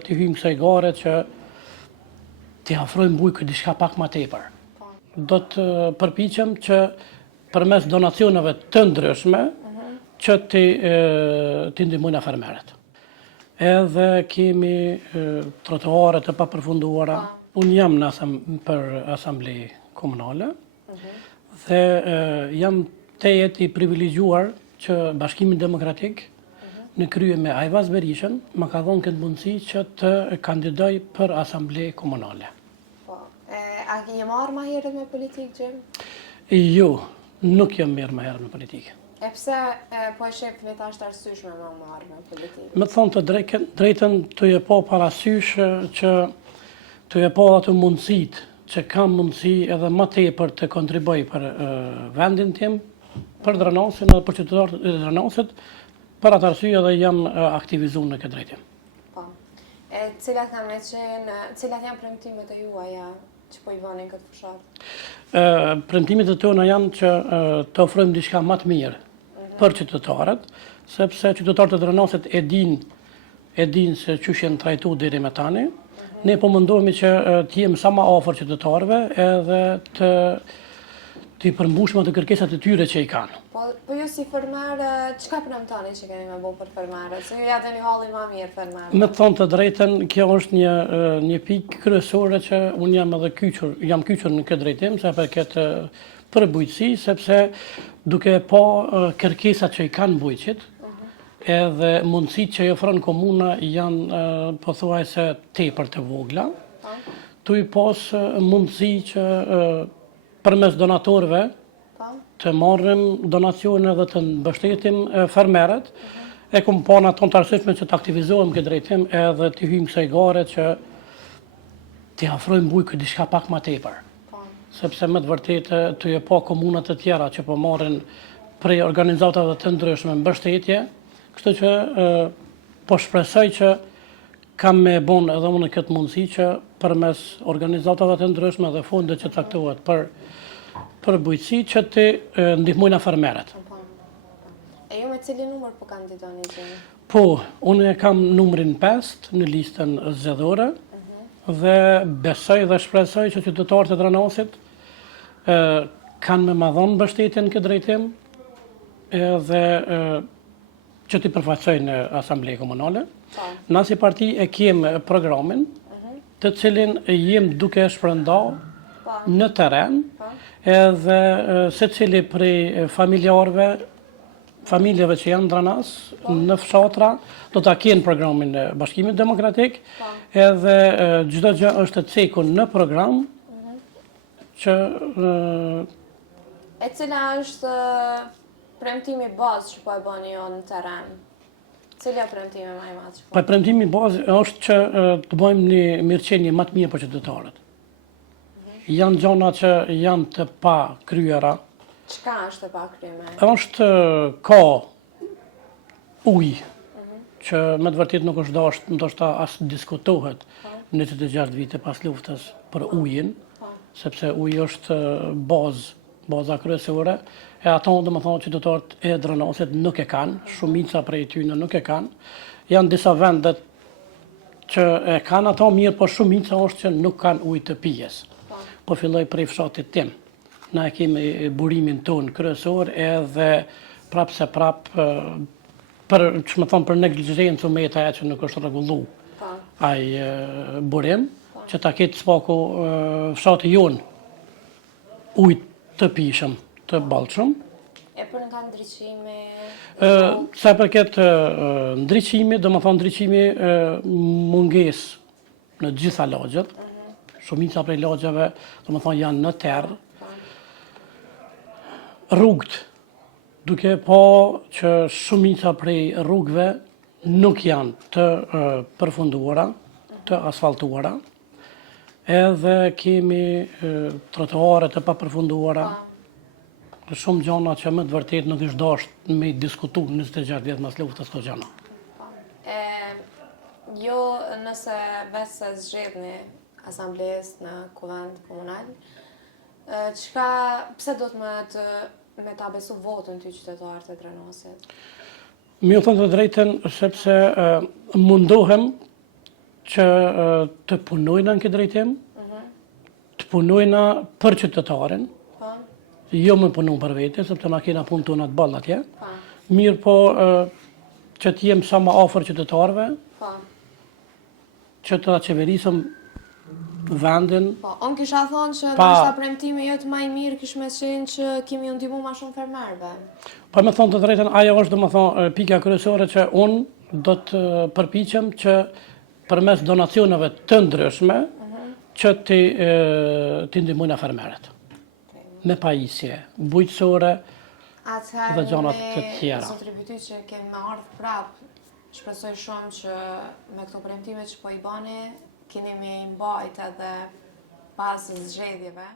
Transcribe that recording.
Të hyjmë kësaj gare që t'i afrojmë bujkë diçka pak më tepër. Do të përpiqem që përmes donacioneve të ndryshme që t'i ndihmojnë fermerët. Edhe kemi trotuare të papërfunduara. Unë jam për asamble komunale dhe jam tejet i privilegjuar që Bashkimi Demokratik në krye me Ajvaz Berishën më ka dhënë këtë mundësi që të kandidoj për asamble komunale. A ke marrë më herët me politikë, Gjim? Jo, nuk jam marrë më herët me politikë. E pse po e shef me tash të arsyeshme më marrë me politikë? Me thonë të drejtën të jepo parasysh që të jepo atë mundësit që kam mundësi edhe më tepër të kontriboj për vendin tim, për Dranosin edhe për qytetarët e Dranosit, për atë arsye edhe jam aktivizuar në këtë drejtim. Po. Cilat janë premtimet e juaja që po i vënin këtë fushat? Premtimet e tona janë që të ofrojmë diçka më të mirë për qytetarët, sepse qytetarët e Dranosit e dinë se çush janë trajtuar deri më tani. Ne po mundohemi që të jemi sa më afër qytetarëve edhe të përmbushme të kërkesat e tyre që i kanë. Po ju si fermerë, çka premtoni që keni me bo për fermerët? Se ju ja dëni hallin më mirë fermerët. Me të thonë të drejten, kjo është një pikë kryesore që unë jam kyçur në këtë drejtim, se për këtë përbujqësi, sepse duke pa kërkesat që i kanë bujqit, edhe mundësit që i ofron komuna janë pothuajse tepër të vogla, tu i pas mundësi që përmes donatorëve të marrim donacione dhe të mbështetim fermerët, e kom pa në ato të arsyeshme që të aktivizohem këtë drejtim edhe të hyjmë kësaj gare që t'i afrojmë bujkë diçka pak më tepër. Sepse me të vërtetë të pa komunat të tjera që po marrin prej organizatave të ndryshme mbështetje, kështu që po shpresoj që kam me bon edhe unë këtë mundësi që përmes organizatave të ndryshme dhe fonde që caktohet për bujqësi që të ndihmojnë fermerët. E ju me cili numër po kandidoni, Gjim? Po, unë e kam numrin 5 në listën zgjedhore dhe besoj dhe shpresoj që qytetarët e Dranosit kanë me ma dhënë mbështetje në këtë drejtim edhe që t'i përfaqësojnë në asamble komunale. Na si parti e kem programin të cilin jem duke shpërndar në teren edhe se cili prej familjeve që janë Dranas në fshatra do ta kenë programin e Bashkimit Demokratik edhe çdo gjë është e cekur në program që E cila është premtimi bazë që po e bëni jo në teren? Cila premtimi më i madh? Po premtimi bazë është që të bëjmë një mirëqenie më të mirë për qytetarët. Janë gjëra që janë të pa kryera. Çka është e pa kryer? Është ka ujë që me të vërtetë nuk është dashur, ndoshta as diskutohet në 26 vite pas luftës për ujin, sepse uji është baza kryesore, e ato domethënë qytetarët e Dranosit nuk e kanë, shumica prej tyre nuk e kanë. Janë disa vende që e kanë ato mirë, por shumica është që nuk kanë ujë të pijes. Po filloj prej fshatit tim. Na e kemi burimin ton kryesor edhe prap për neglizhencë meta që nuk është rregulluar ai burim, që ta ketë spaku fshati jon ujë të pijshëm, të ballshëm. E për nga ndriçimi? Sa përket ndriçimi, domethënë ndriçimi mungesë në të gjitha lagjet. Shumica prej lagjeve, domethënë janë në terr. Rrugët, duke pa që shumica prej rrugëve nuk janë të përfunduara, të asfaltuara, edhe kemi trotuare të papërfunduara, shumë gjëra që më të vërtetë nuk është dashur me diskutu 26 vjet mas luftës këto gjëra. Jo, nëse besë zgjedhni asamblesë në kuvend komunal, pse do të me ta besu votën ty qytetarët e Dranosit? Mi u thënë të drejten sepse mundohem që të punojnë në këtë drejtim, të punojnë për qytetarin, Po, jo më punu për vete, sepse na kena punë tona të balla atje. po, Mirë po që të jem sa më afër qytetarëve, po. që të qeverisëm vendin. Po, unë kisha thonë që Pa- ndoshta premtimi jo të më i mirë kish me qenë që kemi u ndihmu ma shumë fermerëve. Po me thonë të drejtën, ajo është domethënë pika kryesore që unë do të përpiqem që përmes donacioneve të ndryshme që ti ndihmojnë fermerët. Me pajisje, bujqësore, Atëherë Dhe gjanat me të tjera. zotëri Byty që kemi me ardhë prapë, shpresoj shumë që me këto premtime që po i bani, keni me i mbajt edhe pas zgjedhjeve.